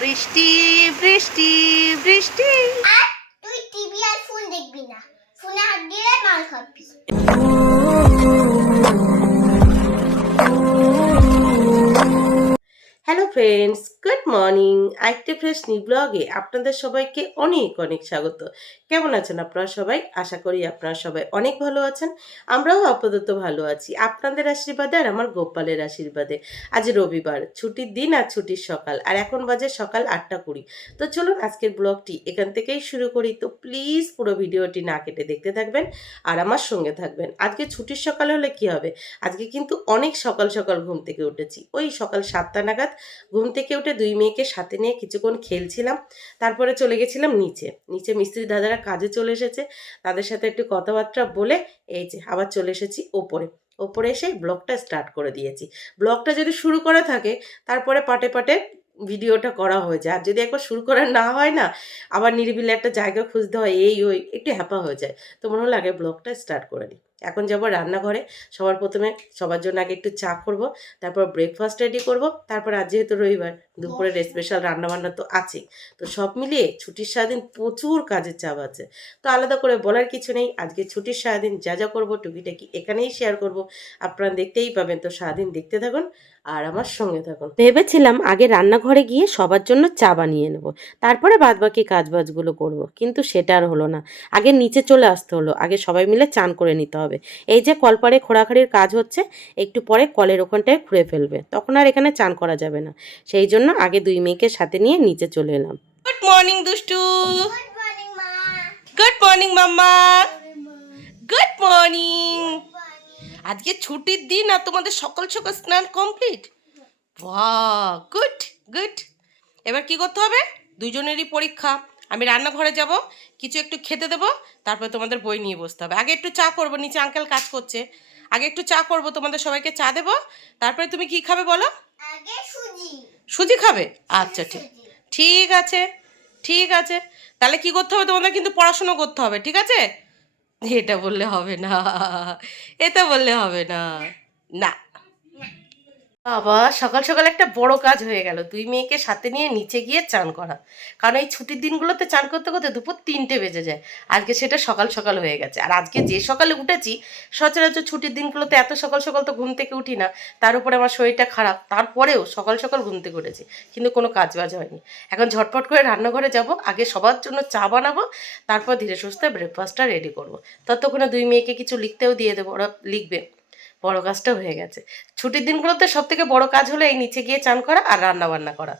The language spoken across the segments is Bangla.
বৃষ্টি বৃষ্টি বৃষ্টি। আর তুই টিভি আর ফোন দেখবি না। ফোনে হাত দিয়ে মাল খাবি। হ্যালো ফ্রেন্ডস গুড মর্নিং আইটে ফ্রেশ নি ব্লগে আপনাদের সবাইকে অনেক অনেক স্বাগত। কেমন আছেন আপনারা সবাই? আশা করি আপনারা সবাই অনেক ভালো আছেন। আমরাও আপাতত ভালো আছি। আপনাদের আশীর্বাদে আর আমার গোপালের আশীর্বাদে। আজ রবিবার, ছুটির দিন আর ছুটির সকাল, আর এখন বাজে সকাল আটটা কুড়ি। তো চলুন আজকের ব্লগটি এখান থেকেই শুরু করি। তো প্লিজ পুরো ভিডিওটি না কেটে দেখতে থাকবেন আর আমার সঙ্গে থাকবেন। আজকে ছুটির সকাল হলে কি হবে? আজকে কিন্তু অনেক সকাল সকাল ঘুম থেকে উঠেছি। ওই সকাল সাতটা নাগাদ ঘুম থেকে উঠে দুই মেয়েকে সাথে নিয়ে কিছুক্ষণ খেলছিলাম। তারপরে চলে গেছিলাম নিচে। নিচে মিস্ত্রি দাদারা কাজে চলে এসেছে। তাদের সাথে একটু কথাবার্তা বলে এই যে আবার চলে এসেছি ওপরে। ওপরে এসে ব্লগটা স্টার্ট করে দিয়েছি। ব্লগটা যদি শুরু করা থাকে, তারপরে পাটে পাটে ভিডিওটা করা হয়ে যায়। আর যদি একবার শুরু করা না হয় না, আবার নিরিবিলি একটা জায়গা খুঁজতে হয়, এই ওই, একটু হ্যাপা হয়ে যায়। তো মনে হলো আগে ব্লগটা স্টার্ট করে নিই। এখন যাব রান্নাঘরে। সবার প্রথমে সবার জন্য আগে একটু চা করব, তারপর ব্রেকফাস্ট রেডি করব, তারপর আজ যেহেতু রবিবার দুপুরের স্পেশাল রান্নাবান্না তো আছেই। তো সব মিলিয়ে ছুটির সারাদিন প্রচুর কাজের চাপ আছে। তো আলাদা করে বলার কিছু নেই। আজকে ছুটির সারাদিন যা যা করব টুকিটাকি এখানেই শেয়ার করব। আপনারা দেখতেই পাবেন। তো সারাদিন দেখতে থাকুন আর আমার সঙ্গে থাকুন। ভেবেছিলাম আগে রান্নাঘরে গিয়ে সবার জন্য চা বানিয়ে নেব। তারপরে বাদবাকি কাজবাজগুলো করব। কিন্তু সেটা আর হলো না। আগে নিচে চলে আসতে হলো। আগে সবাই মিলে চান করে নিতে হবে। এই যে কলপাড়ে খোঁড়াখাড়ির কাজ হচ্ছে একটু পরে কলের ওখানটায় খুঁড়ে ফেলবে। তখন আর এখানে চান করা যাবে না। সেই জন্য আগে দুই মেয়েকে সাথে নিয়ে নিচে চলে এলাম। গুড মর্নিং দুষ্টু। গুড মর্নিং মা। গুড মর্নিং মাম্মা। গুড মর্নিং আজকে ছুটির দিন আর তোমাদের সকাল সকাল স্নান কমপ্লিট গুড গুড এবার কি করতে হবে? দুজনেরই পরীক্ষা। আমি রান্নাঘরে যাব কিছু একটু খেতে দেবো তারপর তোমাদের বই নিয়ে বসতে হবে। আগে একটু চা করব নিচে আঙ্কেল কাজ করছে। আগে একটু চা করব তোমাদের সবাইকে চা দেবো। তারপরে তুমি কি খাবে বলো? আগে সুজি। সুজি খাবে? আচ্ছা ঠিক ঠিক আছে ঠিক আছে। তাহলে কি করতে হবে? তোমাদের কিন্তু পড়াশুনো করতে হবে ঠিক আছে? এটা বললে হবে না এটা বললে হবে না। না বাবা, সকাল সকাল একটা বড় কাজ হয়ে গেল। দুই মেয়েকে সাথে নিয়ে নিচে গিয়ে চান করা। কারণ এই ছুটির দিনগুলোতে চান করতে করতে দুপুর তিনটে বেজে যায়। আজকে সেটা সকাল সকাল হয়ে গেছে। আর আজকে যে সকালে উঠেছি, সচরাচর ছুটির দিনগুলোতে এত সকাল সকাল তো ঘুম থেকে উঠি না। তার উপরে আমার শরীরটা খারাপ। তারপরেও সকাল সকাল ঘুম থেকে উঠেছি। কিন্তু কোনো কাজ বাজ হয়নি। এখন ঝটপট করে রান্নাঘরে যাব। আগে সবার জন্য চা বানাবো। তারপর ধীরে সুস্থে ব্রেকফাস্টটা রেডি করব। ততক্ষণে দুই মেয়েকে কিছু লিখতেও দিয়ে দেবো। ওরা লিখবে। বড় কাজটা হয়ে গেছে। ছুটির দিনগুলোতে সব থেকে বড় কাজ হলো এই নিচে গিয়ে চান করা আর রান্না বান্না করা।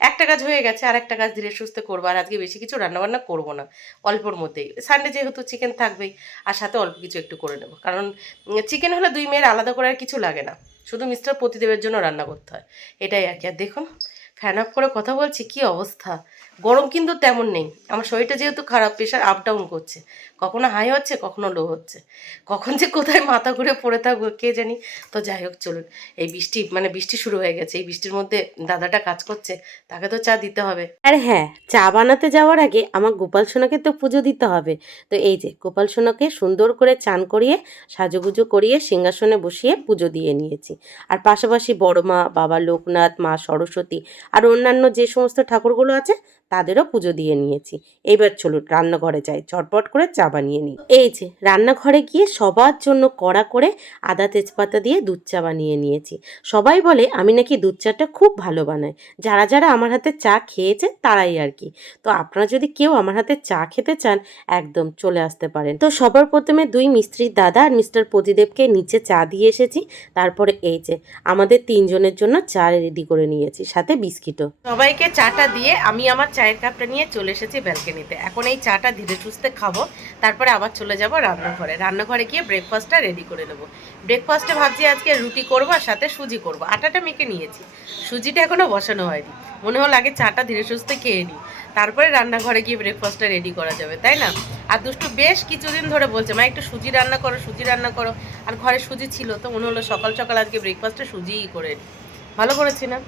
একটা কাজ হয়ে গেছে আর একটা কাজ ধীরে সুস্থে করব আর আজকে বেশি কিছু রান্না বান্না করব না। অল্পর মধ্যেই। সানডে যেহেতু চিকেন থাকবেই, আর সাথে অল্প কিছু একটু করে নেব। কারণ চিকেন হলে দুই মেয়ের আলাদা করে আর কিছু লাগে না। শুধু মিস্টার প্রতিদেবের জন্য রান্না করতে হয়। এটাই আর কি। আর দেখুন ফ্যান অফ করে কথা বলছি, কি অবস্থা? গরম কিন্তু তেমন নেই। আমার শরীরটা যেহেতু খারাপ প্রেশার আপ ডাউন করছে। কখনো হাই হচ্ছে, কখনো লো হচ্ছে। কখন যে কোথায় মাথা ঘুরে পড়ে থাকব, কে জানি? তো যাই হোক, চলুন। এই বৃষ্টি মানে বৃষ্টি শুরু হয়ে গেছে। এই বৃষ্টির মধ্যে দাদাটা কাজ করছে, তাকে তো চা দিতে হবে। আর হ্যাঁ চা বানাতে যাওয়ার আগে আমার গোপাল সোনাকে তো পুজো দিতে হবে। তো এই যে, গোপাল সোনাকে সুন্দর করে চান করিয়ে, সাজুগুজু করিয়ে, সিংহাসনে বসিয়ে পুজো দিয়ে নিয়েছি। আর পাশাপাশি বড় মা, বাবা, লোকনাথ, মা, সরস্বতী, আর অন্যান্য যে সমস্ত ঠাকুরগুলো আছে তাদেরও পুজো দিয়ে নিয়েছি। এইবার চলুন রান্নাঘরে যাই চটপট করে চা বানিয়ে নিই। এই যে, রান্নাঘরে গিয়ে সবার জন্য কড়া করে আদা তেজপাতা দিয়ে দুধ চা বানিয়ে নিয়েছি। সবাই বলে, আমি নাকি দুধ চাটা খুব ভালো বানাই। যারা যারা আমার হাতে চা খেয়েছে, তারাই আর কি। তো আপনারা যদি কেউ আমার হাতে চা খেতে চান, একদম চলে আসতে পারেন। তো সবার প্রথমে দুই মিস্ত্রির দাদা আর মিস্টার প্রতিদেবকে নিচে চা দিয়ে এসেছি। তারপরে এই যে, আমাদের তিনজনের জন্য চা রেডি করে নিয়েছি, সাথে বিস্কিটও। সবাইকে চাটা দিয়ে আমি আমার চায়ের কাপটা নিয়ে চলে এসেছি ব্যালকনিতে। এখন এই চাটা ধীরে সুস্থে খাব, তারপরে আবার চলে যাব রান্নাঘরে। রান্নাঘরে গিয়ে ব্রেকফাস্টটা রেডি করে নেব। ব্রেকফাস্টে ভাবছি আজকে রুটি করব আর সাথে সুজি করব। আটাটা মেখে নিয়েছি। সুজিটা এখনও বসানো হয়নি। মনে হলো আগে চাটা ধীরে সুস্থে খেয়ে নিই। তারপরে রান্নাঘরে গিয়ে ব্রেকফাস্টটা রেডি করা যাবে, তাই না? আর দুষ্টু বেশ কিছুদিন ধরে বলছে, মা, একটু সুজি রান্না করো, সুজি রান্না করো। আর ঘরে সুজি ছিল, তো মনে হলো সকাল সকাল আজকে ব্রেকফাস্টে সুজিই করে নিই। ভালো করেছি না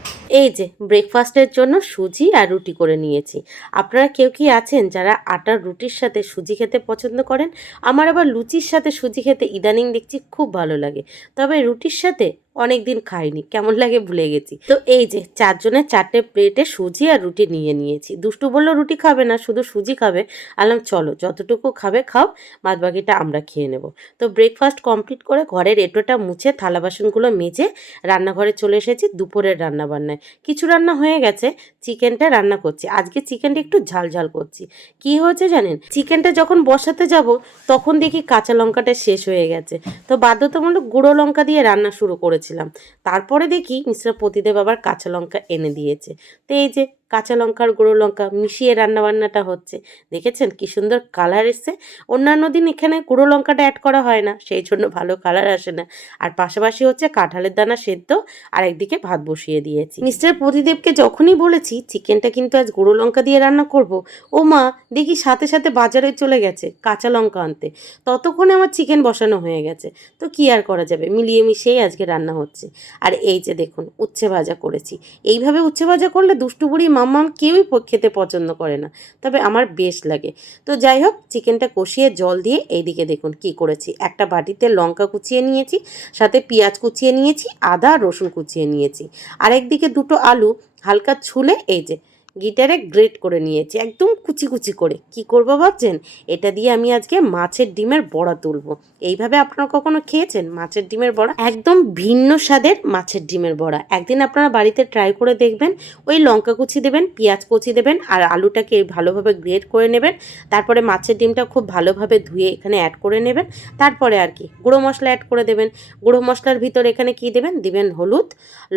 এই যে ব্রেকফাস্টের জন্য সুজি আর রুটি করে নিয়েছি। আপনারা কেউ কি আছেন যারা আটার রুটির সাথে সুজি খেতে পছন্দ করেন? আমার আবার লুচির সাথে সুজি খেতে ইদানিং দেখছি খুব ভালো লাগে। তবে রুটির সাথে অনেক দিন খাইনি, কেমন লাগে ভুলে গেছি। তো এই যে চারজনের চারটে প্লেটে সুজি আর রুটি নিয়ে নিয়েছি। দুষ্টু বলল, রুটি খাবে না, শুধু সুজি খাবে। আলাম চলো, যতটুকু খাবে খাও বাদ বাকিটা আমরা খেয়ে নেব। তো ব্রেকফাস্ট কমপ্লিট করে ঘরের এটোটা মুছে, থালা বাসনগুলো মেজে রান্নাঘরে চলে এসেছি দুপুরের রান্না বান্নায় কিছু রান্না হয়ে গেছে, চিকেনটা রান্না করছি। আজকে চিকেনটা একটু ঝাল ঝাল করছি। কি হয়েছে জানেন? চিকেনটা যখন বসাতে যাব, তখন দেখি কাঁচা লঙ্কাটা শেষ হয়ে গেছে। তো বাধ্যতামূলক গুঁড়ো লঙ্কা দিয়ে রান্না শুরু করেছিলাম। তারপরে দেখি মিস্টার প্রতিদেব আবার কাঁচা লঙ্কা এনে দিয়েছে। তো এই যে কাঁচা লঙ্কার গুঁড়ো লঙ্কা মিশিয়ে রান্নাবান্নাটা হচ্ছে। দেখেছেন কি সুন্দর কালার এসছে? অন্যান্য দিন এখানে গুঁড়ো লঙ্কাটা অ্যাড করা হয় না, সেই জন্য ভালো কালার আসে না। আর পাশাপাশি হচ্ছে কাঁঠালের দানা সেদ্ধ আর একদিকে ভাত বসিয়ে দিয়েছি। মিস্টার প্রতিদেবকে যখনই বলেছি, চিকেনটা কিন্তু আজ গুঁড়ো লঙ্কা দিয়ে রান্না করব, ও মা, দেখি সাথে সাথে বাজারে চলে গেছে কাঁচা লঙ্কা আনতে। ততক্ষণে আমার চিকেন বসানো হয়ে গেছে। তো কি আর করা যাবে? মিলিয়ে মিশিয়েই আজকে রান্না হচ্ছে। আর এই যে দেখুন, উচ্ছে ভাজা করেছি। এইভাবে উচ্ছে ভাজা করলে দুষ্টু বুড়ি মাম্মাম কেউই খেতে পছন্দ করে না। তবে আমার বেশ লাগে। তো যাই হোক, চিকেনটা কষিয়ে জল দিয়ে এইদিকে দেখুন কি করেছি। একটা বাটিতে লঙ্কা কুচিয়ে নিয়েছি, সাথে পেঁয়াজ কুচিয়ে নিয়েছি, আদা, রসুন কুচিয়ে নিয়েছি। আর একদিকে দুটো আলু হালকা ছুলে এই যে গিটারে গ্রেট করে নিয়েছি, একদম কুচি কুচি করে। কি করব ভাবছেন? এটা দিয়ে আমি আজকে মাছের ডিমের বড়া তুলবো। এইভাবে আপনারা কখনো খেয়েছেন? মাছের ডিমের বড়া? একদম ভিন্ন স্বাদের মাছের ডিমের বড়া। একদিন আপনারা বাড়িতে ট্রাই করে দেখবেন, ওই লঙ্কা কুচি দেবেন, পেঁয়াজ কুচি দেবেন, আর আলুটাকে ভালোভাবে গ্রেড করে নেবেন, তারপরে মাছের ডিমটা খুব ভালোভাবে ধুয়ে এখানে অ্যাড করে নেবেন, তারপরে আর কি, গুঁড়ো মশলা অ্যাড করে দেবেন। গুঁড়ো মশলার ভিতর এখানে কি দেবেন? দিবেন হলুদ,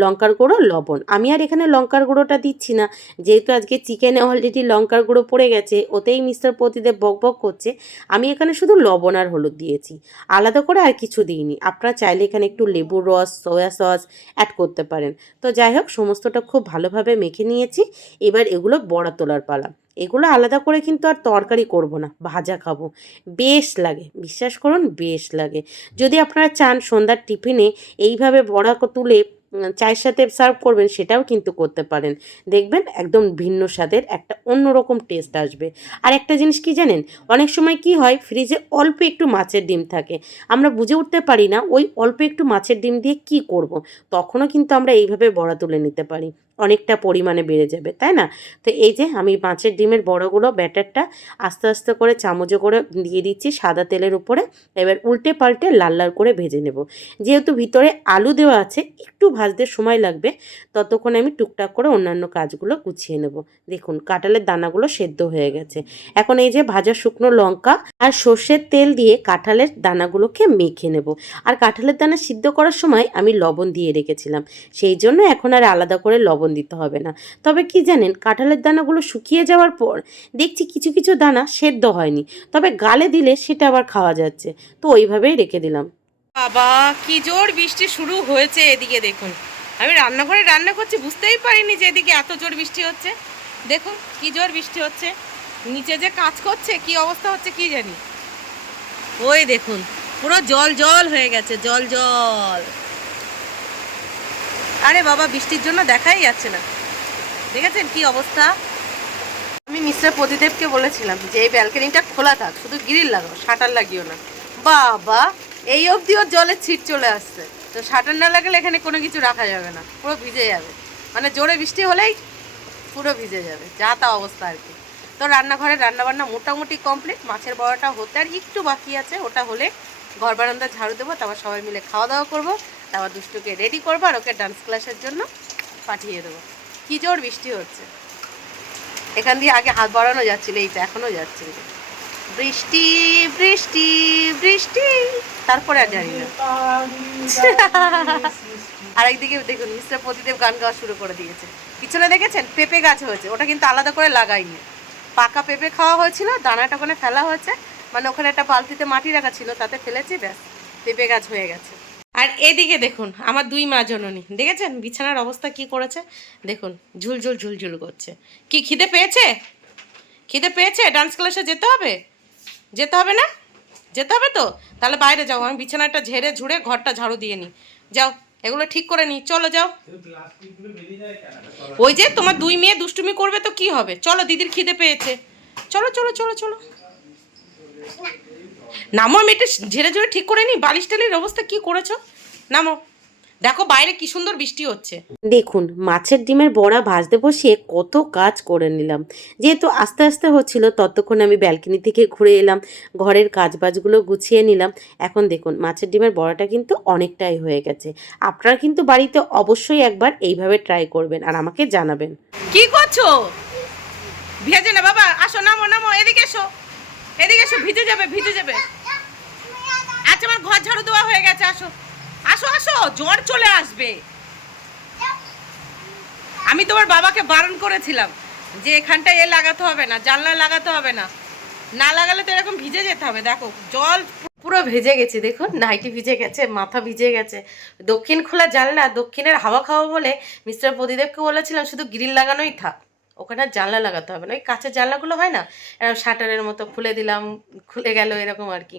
লঙ্কার গুঁড়ো, লবণ। আমি আর এখানে লঙ্কার গুঁড়োটা দিচ্ছি না, যেহেতু আজকে চিকেনে অলরেডি লঙ্কার গুঁড়ো পড়ে গেছে, ওতেই মিস্টার প্রতিদেব বক বক করছে। আমি এখানে শুধু লবণ আর হলুদ দিয়েছি। আলাদা করে আর কিছু দিইনি। আপনারা চাইলে এখানে একটু লেবুর রস, সয়া সস অ্যাড করতে পারেন। তো যাই হোক, সমস্তটা খুব ভালোভাবে মেখে নিয়েছি। এবার এগুলো বড়া তোলার পালা। এগুলো আলাদা করে কিন্তু আর তরকারি করব না, ভাজা খাব। বেশ লাগে, বিশ্বাস করুন, বেশ লাগে। যদি আপনারা চান সন্ধ্যার টিফিনে এইভাবে বড়া তুলে চায়ের সাথে সার্ভ করবেন, সেটাও কিন্তু করতে পারেন। দেখবেন একদম ভিন্ন স্বাদের একটা অন্যরকম টেস্ট আসবে। আর একটা জিনিস কি জানেন? অনেক সময় কি হয় ফ্রিজে অল্প একটু মাছের ডিম থাকে। আমরা বুঝে উঠতে পারি না, ওই অল্প একটু মাছের ডিম দিয়ে কি করব। তখনও কিন্তু আমরা এইভাবে বড়া তুলে নিতে পারি। অনেকটা পরিমাণে বেড়ে যাবে, তাই না? তো এই যে আমি মাছের ডিমের বড়গুলো ব্যাটারটা আস্তে আস্তে করে চামচে করে দিয়ে দিচ্ছি সাদা তেলের উপরে, এবার উল্টে পাল্টে লাল লাল করে ভেজে নেব। যেহেতু ভিতরে আলু দেওয়া আছে, একটু ভাজতে সময় লাগবে, ততক্ষণে আমি টুকটাক করে অন্যান্য কাজগুলো গুছিয়ে নেব। দেখুন, কাঁঠালের দানাগুলো সেদ্ধ হয়ে গেছে। এখন এই যে ভাজা শুকনো লঙ্কা আর সর্ষের তেল দিয়ে কাঁঠালের দানাগুলোকে মেখে নেব। আর কাঁঠালের দানা সিদ্ধ করার সময় আমি লবণ দিয়ে রেখেছিলাম, সেই জন্য এখন আর আলাদা করে লবণ দিতে হবে না। তবে কি জানেন, কাঁঠালের দানাগুলো শুকিয়ে যাওয়ার পর দেখছি কিছু কিছু দানা সেদ্ধ হয়নি। তবে গালে দিলে সেটা আবার খাওয়া যাচ্ছে। তো ওইভাবেই রেখে দিলাম। বাবা, কি জোর বৃষ্টি শুরু হয়েছে এদিকে দেখুন। আমি রান্নাঘরে রান্না করছি, বুঝতেই পারিনি যে এদিকে এত জোর বৃষ্টি হচ্ছে। দেখুন, কি জোর বৃষ্টি হচ্ছে। নিচে যে কাজ করছে, কি অবস্থা হচ্ছে কি জানি। ওই দেখুন, পুরো জল জল হয়ে গেছে, জল জল। আরে বাবা, বৃষ্টির জন্য দেখাই যাচ্ছে না। দেখেছেন কি অবস্থা? আমি মিস্টার প্রদীপকে বলেছিলাম যে এই ব্যালকনিটা খোলা থাক, শুধু গ্রিল লাগাও, শাটার লাগিও না। বাবা, এই অবধি ওর জলের ছিট চলে আসছে। তো শাটার না লাগালে এখানে কোনো কিছু রাখা যাবে না, পুরো ভিজে যাবে। মানে জোরে বৃষ্টি হলেই পুরো ভিজে যাবে, যা তা অবস্থা আর কি। তো রান্নাঘরে রান্নাবান্না মোটামুটি কমপ্লিট, মাছের বড়াটা হতে আর একটু বাকি আছে, ওটা হলে ঘর বারান্দা ঝাড়ু দেবো, তারপর সবাই মিলে খাওয়া দাওয়া করব। তারপর দুষ্টুকে রেডি করব আর ওকে ডান্স ক্লাসের জন্য পাঠিয়ে দেবো। কী জোর বৃষ্টি হচ্ছে। এখান দিয়ে আগে হাত বাড়ানো যাচ্ছিল এইটা এখনও যাচ্ছে বৃষ্টি বৃষ্টি বৃষ্টি তারপরে আর জানি না। আর একদিকে দেখুন মিস্টার প্রদীপ গান গাওয়া শুরু করে দিয়েছে। পিছনে দেখেছেন? পেঁপে গাছ হয়েছে। ওটা কিন্তু আলাদা করে লাগাইনি। পাকা পেঁপে খাওয়া হয়েছিল দানাটা ওখানে ফেলা হয়েছে। মানে ওখানে একটা বালতিতে মাটি রাখা ছিল তাতে ফেলেছি ব্যাস পেঁপে গাছ হয়ে গেছে। আর এদিকে দেখুন, আমার দুই মা জননী, দেখেছেন বিছানার অবস্থা কি করেছে? দেখুন, ঝুলঝুল ঝুলঝুল করছে। কি, খিদে পেয়েছে? খিদে পেয়েছে? ডান্স ক্লাসে যেতে হবে? যেতে হবে না? যেতে হবে তো? তাহলে বাইরে যাও, আমি বিছানাটা ঝেড়ে ঝুড়ে ঘরটা ঝাড়ু দিয়ে নিই। যাও, এগুলো ঠিক করে নিই, চলো যাও। ওই যে তোমার দুই মেয়ে দুষ্টুমি করবে তো কি হবে? চলো, দিদির খিদে পেয়েছে। চলো চলো চলো চলো। নামো, আমি এটা ঝেড়ে ঝুড়ে ঠিক করে নিই? বালিশ টালির অবস্থা কি করেছ? নামো। দেখো বাইরে কি সুন্দর বৃষ্টি হচ্ছে। দেখুন মাছের ডিমের বড়া ভাজতে বসিয়ে কত কাজ করে নিলাম। যেহেতু আস্তে আস্তে হচ্ছিল ততক্ষণ আমি ব্যালকনি থেকে ঘুরে এলাম ঘরের কাজবাজগুলো গুছিয়ে নিলাম। এখন দেখুন মাছের ডিমের বড়াটা কিন্তু অনেকটাই হয়ে গেছে। আপনারা কিন্তু বাড়িতে অবশ্যই একবার এইভাবে ট্রাই করবেন আর আমাকে জানাবেন। কি করছ? ভেজে না বাবা আসো নামো নামো এদিকে এসো। এদিকে এসো ভিজে যাবে ভিজে যাবে। আচ্ছা আমার ঘর ঝাড়ু দেওয়া হয়ে গেছে আসো। আসো আসো, জ্বর চলে আসবে। আমি তোমার বাবাকে বারণ করেছিলাম যে এখানটায় এ লাগাতে হবে না জানলা লাগাতে হবে না। না লাগালে তো এরকম ভিজে যেতে হবে, দেখো, জল পুরো ভিজে গেছে, দেখুন, নাইটি ভিজে গেছে, মাথা ভিজে গেছে। দক্ষিণ খোলা জানলা, দক্ষিণের হাওয়া খাওয়া বলে মিস্টার প্রদীদেবকে বলেছিলাম, শুধু গ্রিল লাগানোই থাক। ওখানে জানলা লাগাতে হবে না। ওই কাঁচের জানলাগুলো হয় না? এরকম শাটারের মতো খুলে দিলাম, খুলে গেল এরকম আর কি।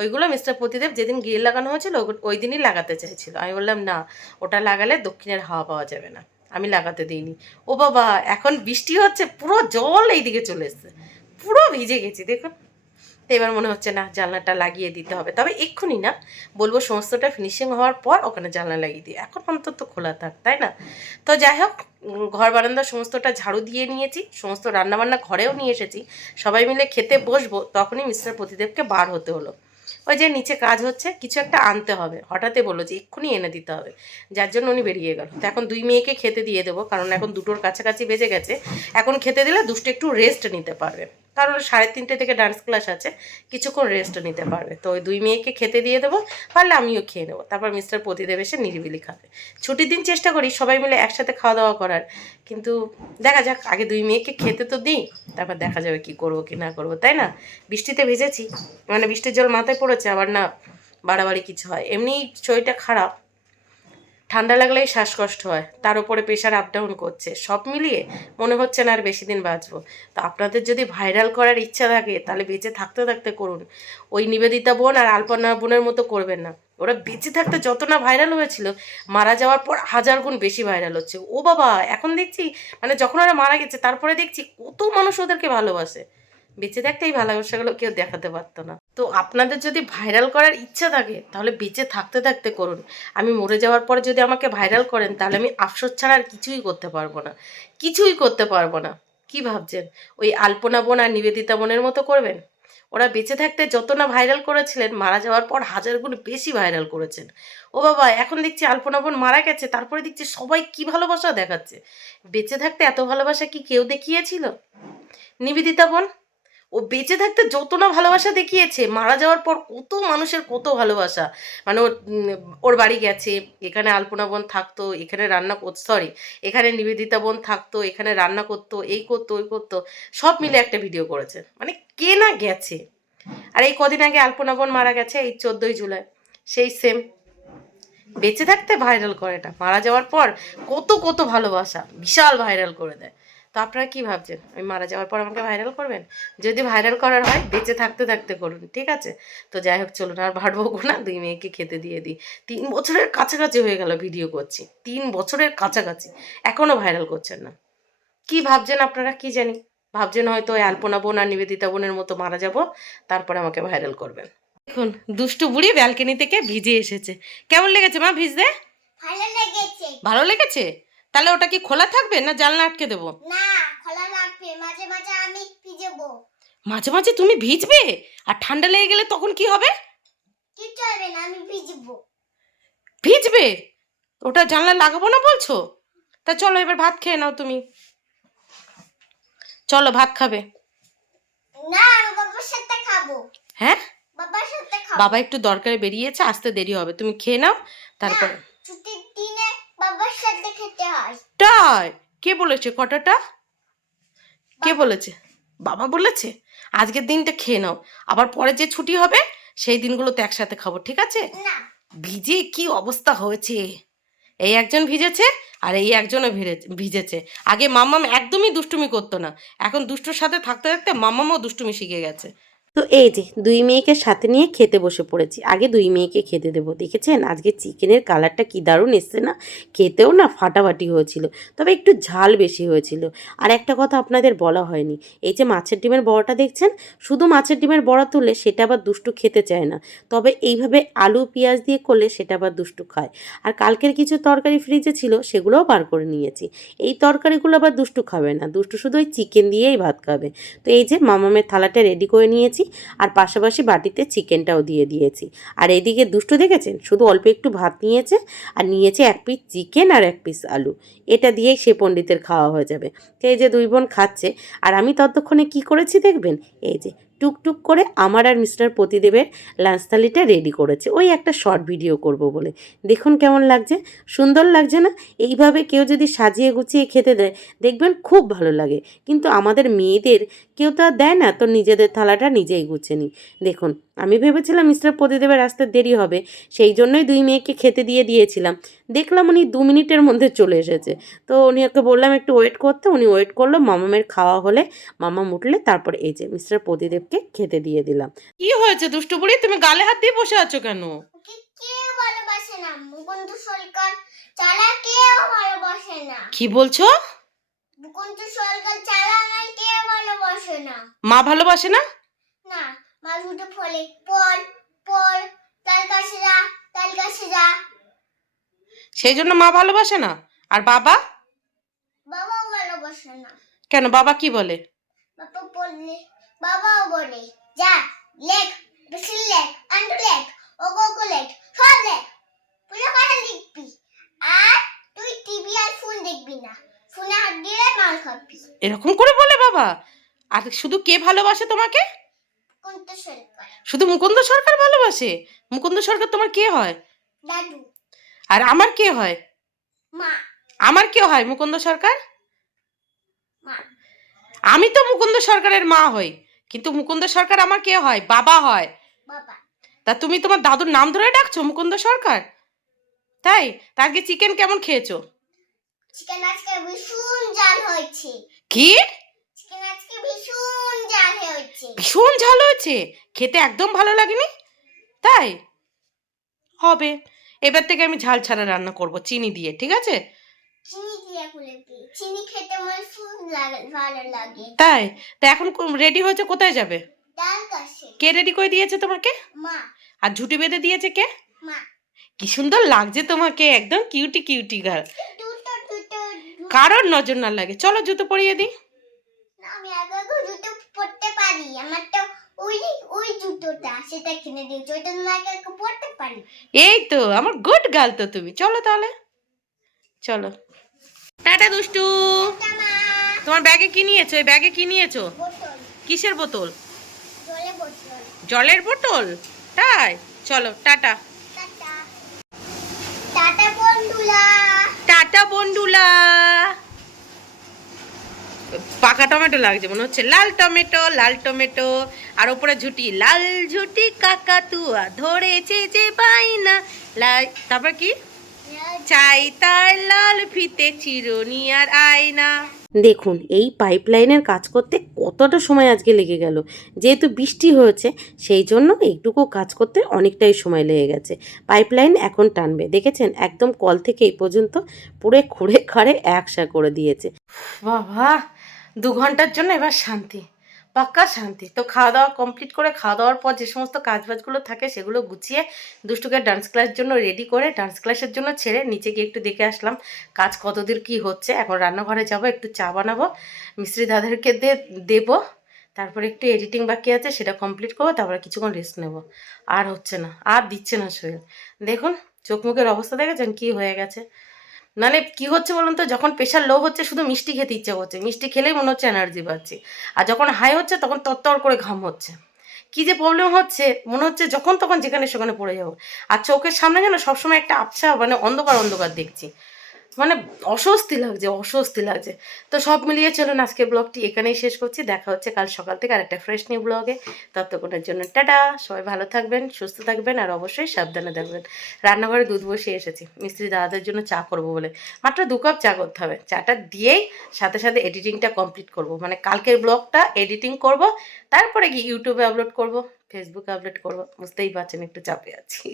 ওইগুলো মিস্টার প্রতিদেব যেদিন গ্রিল লাগানো হয়েছিল, ওই দিনই লাগাতে চাইছিল আমি বললাম, না, ওটা লাগালে দক্ষিণের হাওয়া পাওয়া যাবে না। আমি লাগাতে দিইনি। ও বাবা, এখন বৃষ্টি হচ্ছে, পুরো জল এইদিকে চলে এসছে। পুরো ভিজে গেছি। দেখুন তো এবার মনে হচ্ছে, না, জানলাটা লাগিয়ে দিতে হবে। তবে এক্ষুনি না, বলব সমস্তটা ফিনিশিং হওয়ার পর ওখানে জানলা লাগিয়ে দিই। এখন অন্তত খোলা থাক, তাই না? তো যাই হোক ঘর বারান্দা সমস্তটা ঝাড়ু দিয়ে নিয়েছি, সমস্ত রান্নাবান্না ঘরেও নিয়ে এসেছি। সবাই মিলে খেতে বসবো, তখনই মিস্টার প্রতিদেবকে বার হতে হলো। ওই যে নিচে কাজ হচ্ছে, কিছু একটা আনতে হবে। হঠাৎই বলল যে এক্ষুনি এনে দিতে হবে। যার জন্য উনি বেরিয়ে গেল। তো এখন দুই মেয়েকে খেতে দিয়ে দেবো, কারণ এখন দুটোর কাছাকাছি বেজে গেছে। এখন খেতে দিলে দুটো একটু রেস্ট নিতে পারবে। কারণ সাড়ে তিনটে থেকে ডান্স ক্লাস আছে। কিছুক্ষণ রেস্ট নিতে পারবে। তো ওই দুই মেয়েকে খেতে দিয়ে দেবো, পারলে আমিও খেয়ে নেব। তারপর মিস্টার প্রতিদেব এসে নিরিবিলি খাবে। ছুটির দিন চেষ্টা করি সবাই মিলে একসাথে খাওয়া দাওয়া করার। কিন্তু দেখা যাক, আগে দুই মেয়েকে খেতে তো দিই, তারপর দেখা যাবে কি করব কি না করব, তাই না? বৃষ্টিতে ভেজেছি। মানে বৃষ্টির জল মাথায় পড়েছে, আবার না বাড়াবাড়ি কিছু হয়। এমনি শরীরটা খারাপ। ঠান্ডা লাগলেই শ্বাসকষ্ট হয়, তার উপরে প্রেশার আপ ডাউন করছে, সব মিলিয়ে মনে হচ্ছে না আর বেশি দিন বাঁচবো। তো আপনাদের যদি ভাইরাল করার ইচ্ছা থাকে, তাহলে বেঁচে থাকতে থাকতে করুন। ওই নিবেদিতা বোন আর আলপনা বোনের মতো করবেন না। ওরা বেঁচে থাকতে যত না ভাইরাল হয়েছিল, মারা যাওয়ার পর হাজার গুণ বেশি ভাইরাল হচ্ছে। ও বাবা, এখন দেখছি মানে যখন ওরা মারা গেছে, তারপরে দেখছি কত মানুষ ওদেরকে ভালোবাসে। বেঁচে থাকতে এই ভালোবাসাগুলো কেউ দেখাতে পারতো না। তো আপনাদের যদি ভাইরাল করার ইচ্ছা থাকে, তাহলে বেঁচে থাকতে থাকতে করুন। আমি মরে যাওয়ার পরে যদি আমাকে ভাইরাল করেন, তাহলে আমি আফসোস ছাড়া আর কিছুই করতে পারব না। কিছুই করতে পারব না। কি ভাবছেন? ওই আলপনা বোন আর নিবেদিতা বোনের মতো করবেন? ওরা বেঁচে থাকতে যত না ভাইরাল করেছিলেন, মারা যাওয়ার পর হাজার গুণ বেশি ভাইরাল করেছেন। ও বাবা, এখন দেখছি আলপনা বোন মারা গেছে, তারপরে দেখছি সবাই কি ভালোবাসা দেখাচ্ছে। বেঁচে থাকতে এত ভালোবাসা কি কেউ দেখিয়েছিল? নিবেদিতা বোন? ও বেঁচে থাকতে যত না ভালোবাসা দেখিয়েছে, মারা যাওয়ার পর কত মানুষের কত ভালোবাসা। মানে ওর ওর বাড়ি গেছে, এখানে আলপনা বোন থাকতো, এখানে রান্না করতো সরি এখানে নিবেদিতা বোন থাকতো, এখানে রান্না করতো, এই করতো, ওই করতো, সব মিলে একটা ভিডিও করেছে। মানে কে না গেছে। আর এই কদিন আগে আলপনা বোন মারা গেছে, এই চোদ্দোই জুলাই, সেই সেম বেঁচে থাকতে ভাইরাল করে না, মারা যাওয়ার পর কত কত ভালোবাসা, বিশাল ভাইরাল করে দেয়। তো আপনারা কী ভাবছেন? আমি মারা যাওয়ার পর আমাকে ভাইরাল করবেন? যদি ভাইরাল করার হয় বেঁচে থাকতে থাকতে করুন ঠিক আছে? তো যাই হোক চলুন আর ভাটবো না। দুই মেয়েকে খেতে দিয়ে দিই। তিন বছরের কাছাকাছি হয়ে গেল ভিডিও করছি। তিন বছরের কাছাকাছি। এখনও ভাইরাল করছেন না। কি ভাবছেন আপনারা? কি জানি? ভাবছেন হয়তো ওই আলপনা বোন আর নিবেদিতা বোনের মতো মারা যাব তারপরে আমাকে ভাইরাল করবেন। দেখুন দুষ্টু বুড়ি ব্যালকনি থেকে ভিজে এসেছে। কেমন লেগেছে মা ভিজতে? ভালো লেগেছে। ভালো লেগেছে? তাহলে ওটা কি খোলা থাকবে না জানলা আটকে দেবো? না খোলা লাগবে। মাঝে মাঝে আমি ভিজবো। মাঝে মাঝে তুমি ভিজবে? আর ঠান্ডা লেগে গেলে তখন কি হবে? না আমি ভিজবো। ভিজবে? ওটা জানলা লাগাবো না বলছো? তা চলো এবার ভাত খেয়ে নাও তুমি। চলো ভাত খাবে। না আমি বাবার সাথে খাব। হ্যাঁ? বাবার সাথে খাব। বাবা একটু দরকারে বেরিয়েছে আসতে দেরি হবে। তুমি খেয়ে নাও তারপর ছুটির দিনে বাবার সাথে খেতে হয়। তাই? কে বলেছে কটাটা? কে বলেছে? বাবা বলেছে? আজকের দিনটা খেয়ে নাও। আবার পরে যে ছুটি হবে সেই দিনগুলোতে একসাথে খাব ঠিক আছে? না। ভিজে কি অবস্থা হয়েছে? এই একজন ভিজেছে আর এই একজনও ভিজেছে। আগে মাম্মাম একদমই দুষ্টুমি করতো না। এখন দুষ্টুর সাথে থাকতে থাকতে মাম্মামও দুষ্টুমি শিখে গেছে। তো এই যে, দুই মেয়েকে সাথে নিয়ে খেতে বসে পড়েছি। আগে দুই মেয়েকে খেতে দেবো, দেখেছেন? আজকে চিকেনের কালারটা কি দারুণ এসছে না? খেতেও না ফাটাফাটি হয়েছিল, তবে একটু ঝাল বেশি হয়েছিল। আর একটা কথা আপনাদের বলা হয়নি, এই যে মাছের ডিমের বড়াটা দেখছেন? শুধু মাছের ডিমের বড়া তুললে সেটা আবার দুষ্টু খেতে চায় না, তবে এইভাবে আলু, পেঁয়াজ দিয়ে করলে সেটা আবার দুষ্টু খায়। আর কালকের কিছু তরকারি ফ্রিজে ছিল, সেগুলোও বার করে নিয়েছি। এই তরকারিগুলো আবার দুষ্টু খাবে না, দুষ্টু শুধু ওই চিকেন দিয়েই ভাত খাবে। তো এই যে মামামের থালাটা রেডি করে নিয়েছি আর পাশাপাশি বাটিতে চিকেনটাও দিয়ে দিয়েছি। আর এদিকে দুষ্টু দেখেছেন? শুধু অল্প একটু ভাত নিয়েছে আর নিয়েছে এক পিস চিকেন আর এক পিস আলু। এটা দিয়েই সে পণ্ডিতের খাওয়া হয়ে যাবে। তো এই যে দুই বোন খাচ্ছে, আর আমি ততক্ষণে কি করেছি দেখবেন? এই যে টুকটুক করে আমার আর মিস্টার প্রতিদেবের লাঞ্চ থালিটা রেডি করেছে। ওই একটা শর্ট ভিডিও করব বলে। দেখুন কেমন লাগছে। সুন্দর লাগছে না? এইভাবে কেউ যদি সাজিয়ে গুছিয়ে খেতে দেয়, দেখবেন খুব ভালো লাগে। কিন্তু আমাদের মেয়েদের কেউ তো দেয় না, তো নিজেদের থালাটা নিজেই গুছিয়ে নিই। দেখুন, আমি ভেবেছিলাম মিস্টার প্রতিদেবের আসতে দেরি হবে। সেই জন্যই দুই মেয়েকে খেতে দিয়ে দিয়েছিলাম। দেখলাম উনি দু মিনিটের মধ্যে চলে এসেছে। তো উনি ওকে বললাম একটু ওয়েট করতে। উনি ওয়েট করল মামামের খাওয়া হলে মামা উঠলে তারপর এই যে মিস্টার প্রতিদেবকে খেতে দিয়ে দিলাম। কি হয়েছে দুষ্টু বুড়ি? তুমি গালে হাত দিয়ে বসে আছো কেন? কি বলছো? মা ভালোবাসে না? না মা ফলে। পর পর তার কাছে যা তার কাছে যা। সেই জন্য মা ভালোবাসে না? আর বাবা? ভালোবাসে না। কেন? বাবা কি বলে? বাবা বললে বাবাও বলে যা লেখ বেশি লেখ আন্টু লেখ ও গো লেখ সব লেখ পুরো কথা লিখবি আর তুই টিভি আর ফোন দেখবি না। ফোনে হাত মাল খাবি। এরকম করে বলে বাবা? আর শুধু কে ভালোবাসে তোমাকে? শুধু মুকুন্দ সরকার ভালোবাসে? মুকুন্দ সরকার তোমার কে হয়? দাদু। আর আমার কে হয়? মা। আমার কে হয় মুকুন্দ সরকার? আমি তো মুকুন্দ সরকারের মা হই কিন্তু মুকুন্দ সরকার আমার কে হয়? বাবা হয়। বাবা। তা তুমি তোমার দাদুর নাম ধরে ডাকছো মুকুন্দ সরকার? তাই? তা আজকে চিকেন কেমন খেয়েছো? চিকেন আজকে ভীষণ জাল হয়েছে। কি? চিকেন আজকে ভীষণ জাল হয়েছে। ভীষণ ঝাল হয়েছে? খেতে একদম ভালো লাগেনি? তাই? হবে। এবার থেকে আমি ঝাল ছাড়া রান্না করব চিনি দিয়ে ঠিক আছে? তাই? তা এখন রেডি হয়েছে কোথায় যাবে? কে রেডি করে দিয়েছে তোমাকে? আর ঝুটি বেঁধে দিয়েছে কে? কি সুন্দর লাগছে তোমাকে একদম কিউটি কিউটি গার্ল কারোর নজর না লাগে। চলো জুতো পরিয়ে দিই। আমি আগে জুতো পরতে পারি। আমার তো ওই ওই জুতোটা সেটা কিনে দিয়েছি ওইটা আগে আগে পরতে পারি? এই তো আমার গুড গার্ল তো তুমি। চলো তাহলে। চলো। টাটা দুষ্টু। তোমার ব্যাগে কি নিয়েছো? এই ব্যাগে কি নিয়েছো? বোতল। কিসের বোতল? জলের বোতল। তাই? চলো টাটা। টাটা। বন্ধুরা। টাটা বন্ডুলা পাকা টমেটো লাগছে, মনে হচ্ছে লাল টমেটো লাল টমেটো, আর ওপরে ঝুটি, লাল ঝুটি কাকাতুয়া ধরেছে যে বাইনা লাই, তারপর কি? চাই তার লাল ফিতে চিরুনি আর আয়না। দেখুন, এই পাইপলাইনের কাজ করতে কতটা সময় আজকে লেগে গেল। যেহেতু বৃষ্টি হয়েছে, সেই জন্য এইটুকু কাজ করতে অনেকটাই সময় লেগে গেছে। পাইপলাইন এখন টানবে, দেখেছেন? একদম কল থেকে এই পর্যন্ত পুরো খুঁড়ে খাড়ে একসা করে দিয়েছে। বাবা দু ঘণ্টার জন্য এবার শান্তি, পাক্কা শান্তি। তো খাওয়া দাওয়া কমপ্লিট করে খাওয়া দাওয়ার পর যে সমস্ত কাজবাজগুলো থাকে সেগুলো গুছিয়ে দুষ্টুকে ডান্স ক্লাসের জন্য রেডি করে ডান্স ক্লাসের জন্য ছেড়ে নিচে গিয়ে একটু দেখে আসলাম কাজ কতদূর কি হচ্ছে। এখন রান্নাঘরে যাব, একটু চা বানাবো, মিস্ত্রি দাদাদেরকে দিয়ে দেবো, তারপরে একটু এডিটিং বাকি আছে, সেটা কমপ্লিট করব, তারপরে কিছুক্ষণ রেস্ট নেব। আর হচ্ছে না, আর দিচ্ছে না শরীর। দেখুন, চোখ মুখের অবস্থা দেখেছেন? কি হয়ে গেছে? মানে কি হচ্ছে বলুন তো? যখন প্রেশার লো হচ্ছে, শুধু মিষ্টি খেতে ইচ্ছে করছে। মিষ্টি খেলেই মনে হচ্ছে এনার্জি পাচ্ছি। আর যখন হাই হচ্ছে, তখন তত্তর করে ঘাম হচ্ছে। কি যে প্রবলেম হচ্ছে? মনে হচ্ছে যখন তখন যেখানে সেখানে পড়ে যাব। আর চোখের সামনে যেন সবসময় একটা আবছা মানে অন্ধকার অন্ধকার দেখছি। মানে অস্বস্তি লাগছে অস্বস্তি লাগছে। তো সব মিলিয়ে চলুন আজকের ব্লগটি এখানেই শেষ করছি। দেখা হচ্ছে কাল সকাল থেকে আরেকটা ফ্রেশ নিউ ব্লগে ততক্ষণের জন্য টাটা, সবাই ভালো থাকবেন, সুস্থ থাকবেন আর অবশ্যই সাবধানে থাকবেন। রান্নাঘরে দুধ বসিয়ে এসেছি। মিস্ত্রি দাদাদের জন্য চা করব বলে। মাত্র দু কাপ চা করতে হবে। চাটা দিয়েই সাথে সাথে এডিটিংটা কমপ্লিট করব। মানে কালকের ব্লগটা এডিটিং করব, তারপরে গিয়ে ইউটিউবে আপলোড করব ফেসবুকে আপলোড করব। বুঝতেই পারছেন একটু চাপে আছি।